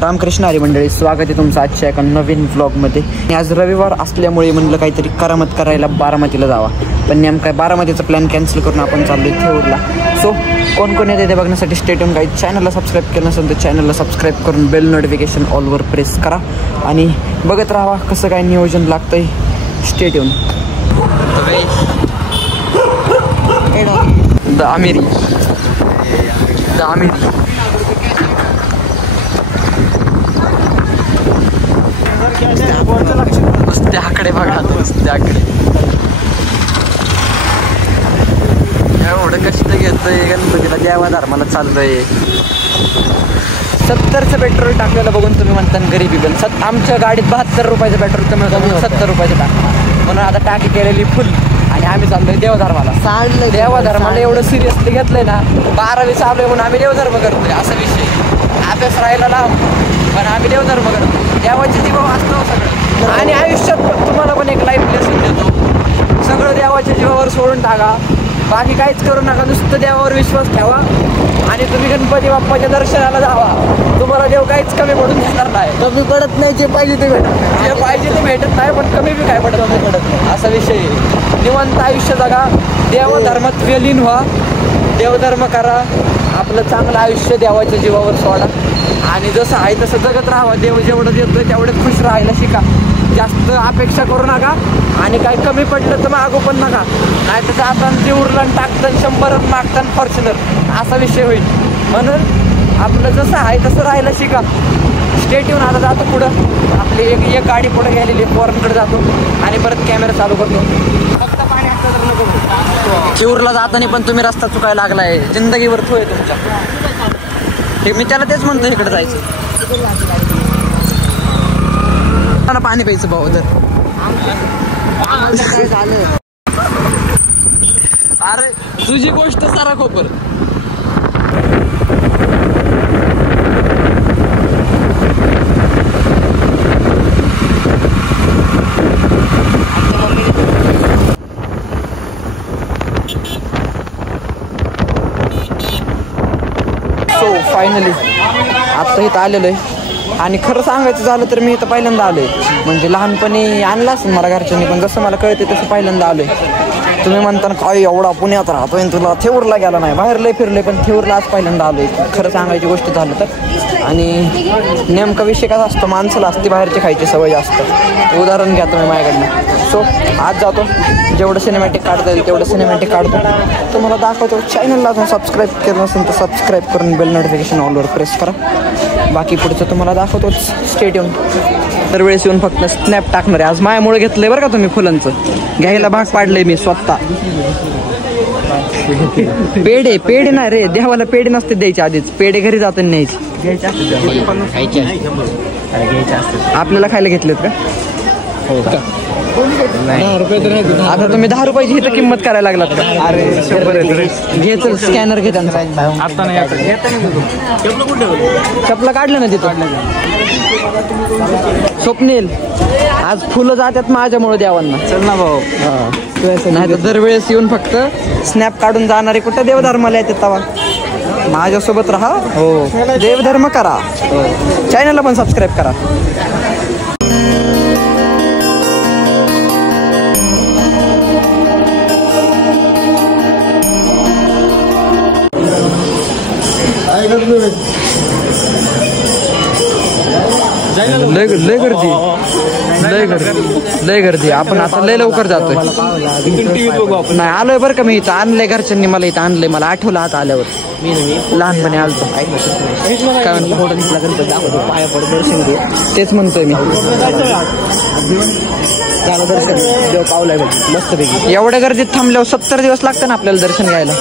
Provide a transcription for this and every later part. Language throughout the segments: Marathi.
रामकृष्ण हरी मंडळी, स्वागत आहे तुमचं आजच्या एका नवीन व्लॉगमध्ये. आज रविवार असल्यामुळे म्हणलं काहीतरी करामत करायला बारामतीला जावा, पण नेमका बारामतीचा प्लॅन कॅन्सल करून आपण चाललो आहे थेऊरला. सो कोण कोण येते ते बघण्यासाठी स्टे ट्यून. काही चॅनलला सबस्क्राईब केलं नसेल तर चॅनलला सबस्क्राईब करून बेल नोटिफिकेशन ऑलवर प्रेस करा आणि बघत राहा कसं काय नियोजन लागतंय. Stay tune. द आमिरी त्याकडे बघा, त्याकडे एवढं कष्ट घेतोय गणपतीला देवा धर्माला चाललंय. 70चं पेट्रोल टाकलेलं बघून तुम्ही म्हणता गरिबी, पण आमच्या गाडीत 72 रुपयाचं पेट्रोल तुम्ही 70 रुपयाचं टाका म्हणून आता टाकी केलेली फुल आणि आम्ही चाललोय देवधर्माला. सांडलं देवधर्माला एवढं सिरियसली घेतलंय ना, 12वी चालू आहे म्हणून आम्ही देवधर्म करतोय. असा विषय अभ्यास राहिला ना, पण आम्ही देवधर्म करतो. देवाची जीवा वाचतो सगळं. आणि आयुष्यात तुम्हाला पण एक लाईफ लेसन देतो, सगळं देवाच्या जीवावर सोडून टाका, बाकी काहीच करू नका, नुसतं देवावर विश्वास ठेवा आणि तुम्ही गणपती बाप्पाच्या दर्शनाला जावा. तुम्हाला देव काहीच कमी पडून देणार नाही. कमी पडत नाही, जे पाहिजे ते भेटत, जे पाहिजे ते भेटत नाही, पण कमी बी काय पडत नाही. असा विषय आहे. निवांत आयुष्य जगा, देवधर्मात विलीन व्हा, देवधर्म करा, आपलं चांगलं आयुष्य देवाच्या जीवावर सोडा आणि जसं आहे तसं जगत राहावं. देव जेवढं देतोय तेवढं खुश राहायला शिका. जास्त अपेक्षा करू नका आणि काही कमी पडलं तर मागू पण नका, नाही तर जाताना ते उरलं टाकतं 100 मागतं फॉर्च्युनर, असा विषय होईल. म्हणून आपलं जसं आहे तसं राहायला शिका. स्टेट येऊन आता जातो पुढं, आपली एक गाडी पुढे गेलेली फॉरेनकडे जातो आणि परत कॅमेरा चालू करतो. फक्त पाणी असतं तर नको. चिऊरला जाताना पण तुम्ही रस्ता चुकायला लागलाय, जिंदगीवर थो आहे तुमच्या. हे मी त्याला तेच म्हणतो, इकडे जायचं पाणी प्यायचं भाऊ. तर अरे तुझी गोष्ट सारा खोपर. सो फायनली आत्ता इथं आलेलो आहे आणि खरं सांगायचं झालं तर मी इथं पहिल्यांदा आलोय. म्हणजे लहानपणी आणला असेल मला घरच्यांनी, पण जसं मला कळते तसं पहिल्यांदा आलोय. तुम्ही म्हणताना काय एवढा पुण्यात राहतोय तुला थेऊरला गेला नाही, बाहेर लय फिरले, पण थेऊरला आज पहिल्यांदा आलोय खरं सांगायची गोष्ट झालं तर. आणि नेमका विषय कसा असतो, माणसाला असते बाहेरची खायची सवय असतं. उदाहरण घ्या तुम्ही माझ्याकडनं. सो आज जातो, जेवढं सिनेमॅटिक काढता येईल तेवढं सिनेमॅटिक काढतो, तुम्हाला दाखवतो. चॅनलला अजून सबस्क्राईब केलं नसेल तर सबस्क्राईब करून बेल नोटिफिकेशन ऑलवर प्रेस करा. बाकी पुढचं तुम्हाला दाखवतोच. Stay tune. दरवेळेस येऊन फक्त स्नॅप टाकणार आहे. आज माझ्यामुळे घेतलंय बरं का तुम्ही फुलांचं, घ्यायला भाग पाडलंय मी स्वतः. पेढे नाही रे, देवाला पेढे नसते द्यायचे, आधीच पेढे घरी जाताना न्यायचे. आपल्याला खायला घेतलेत का? हो का? आता तुम्ही 10 रुपयाची इथं किंमत करायला लागलात का? अरे 100 घे, चल स्कॅनर घे त्यांचा. आता नाही, चपला काढलं ना तिथं. स्वप्नील आज फुलं जातात माझ्यामुळे देवांना. चल ना भाऊ, नाही तर दरवेळेस येऊन फक्त स्नॅप काढून जाणारे कुठं देवधर्माला येतात तवा. माझ्यासोबत राहा, हो देवधर्म करा, चॅनलला पण सबस्क्राईब करा. लय गर्दी. आपण आता लय लवकर जातोय. नाही आलोय बरं का, मी इथं आणलंय घरच्यांनी, मला इथं आणलंय. मला आठवलं आता आल्यावर, लहानपणी आलतो. काय तेच म्हणतोय मी. दर्शन देव पावलाय मस्त पैकी. एवढ्या गर्दीत थांबल्यावर 70 दिवस लागतं ना आपल्याला दर्शन घ्यायला.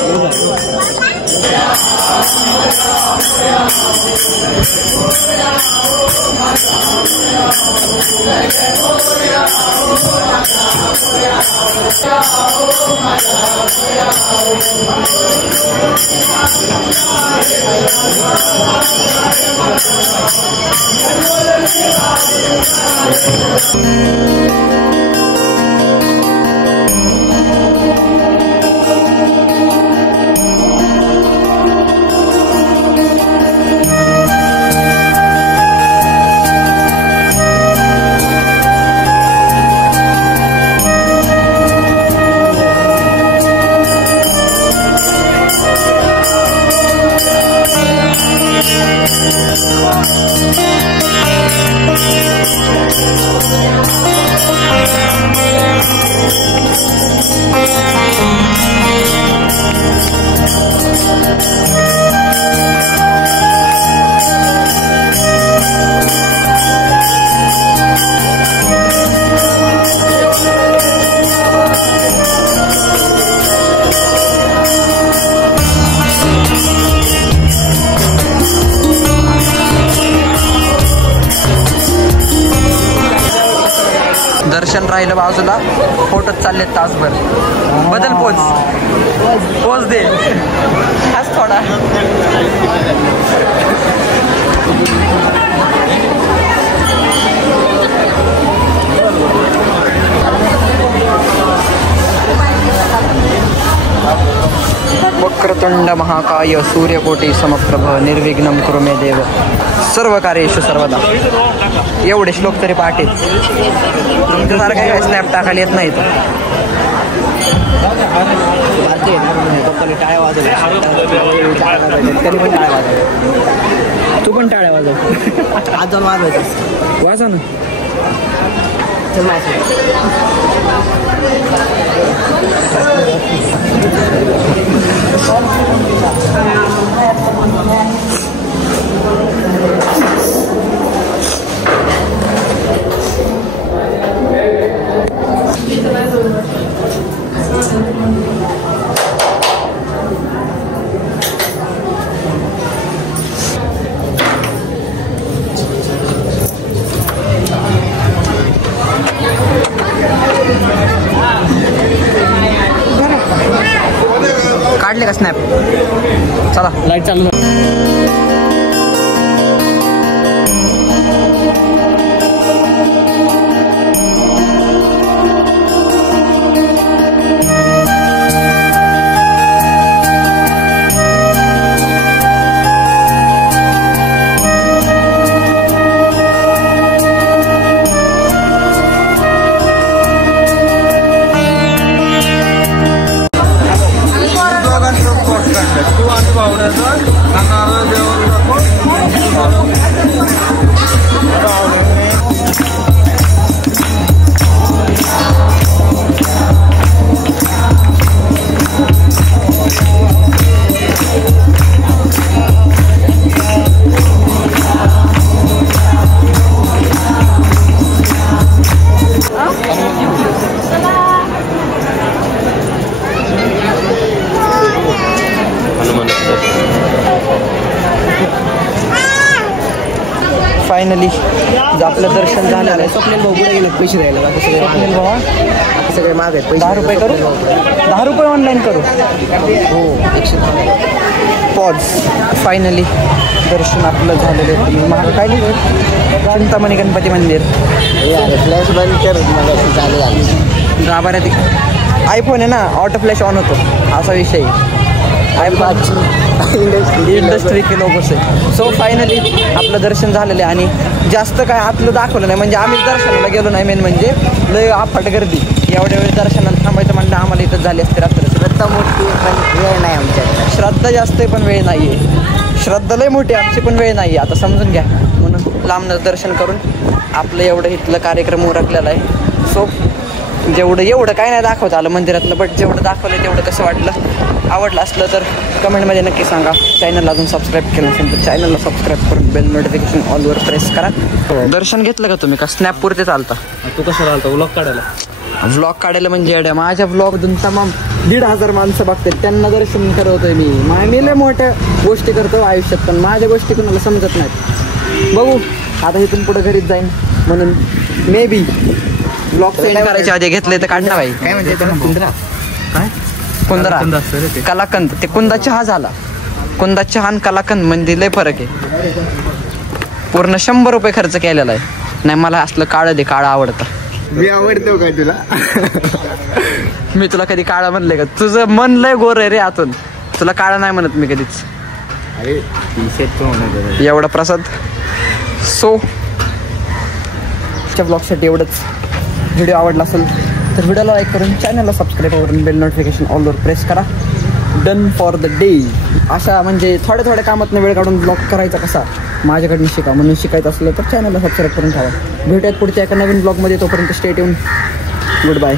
दर्शन राहिलं बाजूला, फोटोच चालले तासभर. बदल पोज दे हाच थोडा. वक्रतुंड महाकाय सूर्यकोटी समप्रभ निर्विघ्नं कुरु मे देव सर्व कार्येषु सर्वदा. एवढे श्लोक तरी पाठ आहेत. तुमच्यासारखं काही स्नॅप टाकायला येत नाही. तू पण टाळ्या वाजव. आज जाऊन वाजवायचं. वाजा ना. काढले का स्नॅप? चला लाईट चालू. फायनली आपलं दर्शन झालेलं आहे. स्वप्नील भाऊ पुढे गेले पैसे द्यायला. स्वप्नील भाऊ सगळे माग आहेत. 10 रुपये करू. 10 रुपये ऑनलाईन करू. हो पॉज. फायनली दर्शन आपलं झालेलं आहे. महाग काय लिहिलं? चिंतामणी गणपती मंदिर. फ्लॅश बंद कर. गाभाऱ्यात आयफोन आहे ना, ऑटो फ्लॅश ऑन होतो असा विषय. इंडस्ट्री के लोक आहे. सो फायनली आपलं दर्शन झालेलं आहे आणि जास्त काय आतलं दाखवलं नाही. म्हणजे आम्ही दर्शनाला गेलो नाही. मेन म्हणजे लय अफाट गर्दी. एवढ्या वेळ दर्शनाला थांबायचं म्हणलं आम्हाला इथं झाली असते रात्र. श्रद्धा मोठी पण वेळ नाही आमच्या. श्रद्धा जास्त आहे पण वेळ नाही आहे. श्रद्धा लय मोठी आमची पण वेळ नाही आहे. आता समजून घ्या. म्हणून लांबनं दर्शन करून आपलं एवढं इथलं कार्यक्रम उरकलेला आहे. सो एवढं काय नाही दाखवत आलं मंदिरातलं, बट जेवढं दाखवलं तेवढं कसं वाटलं. आवडलं असलं तर कमेंटमध्ये नक्की सांगा. चॅनलला अजून सबस्क्राईब केलं नसेल तर चॅनलला सबस्क्राईब करून बेल नोटिफिकेशन ऑलवर प्रेस करा. दर्शन घेतलं का तुम्ही? का स्नॅप पुरते चालता? तू कसं राहता व्लॉग काढायला? व्लॉग काढायला म्हणजे माझ्या व्लॉगतून तमाम 1,500 माणसं बघतात. त्यांना दर्शन करवतोय मी. मी लय मोठ्या गोष्टी करतो आयुष्यात, पण माझ्या गोष्टी कुणाला समजत नाहीत. बघू आता इथून पुढे घरीच जाईन. म्हणून मे बी ब्लॉग सेंड करायच्या आधी घेतले तर काढणार भाई. काय म्हणजे कुंदरा? काय कुंदरा? कलाकंद. ते कुंदा चहा झाला. कुंदा चहा आणि कलाकंद म्हणजे लय फरक आहे. पूर्ण 100 रुपये खर्च केलेला आहे. नाही मला असलं काळं दे. काळं आवडतं. मी आवडतो काय तुला? मी तुला कधी काळा म्हणले का? तुझं मन लय गोर आहे रे आतून. तुला काळा नाही म्हणत मी कधीच. अरे एवढा प्रसाद. सो ब्लॉगसाठी एवढंच. व्हिडिओ आवडला असेल तर व्हिडिओला लाईक करून चॅनलला सबस्क्राईब करून बेल नोटिफिकेशन ऑलवर प्रेस करा. Done for the day. अशा म्हणजे थोड्या कामातनं वेळ काढून ब्लॉग करायचा कसा माझ्याकडनं शिका. म्हणून शिकायचं असलं तर चॅनलला सबस्क्राईब करून ठेवा. भेटूयात पुढच्या एका नवीन ब्लॉगमध्ये. तोपर्यंत स्टे ट्यून. Good bye.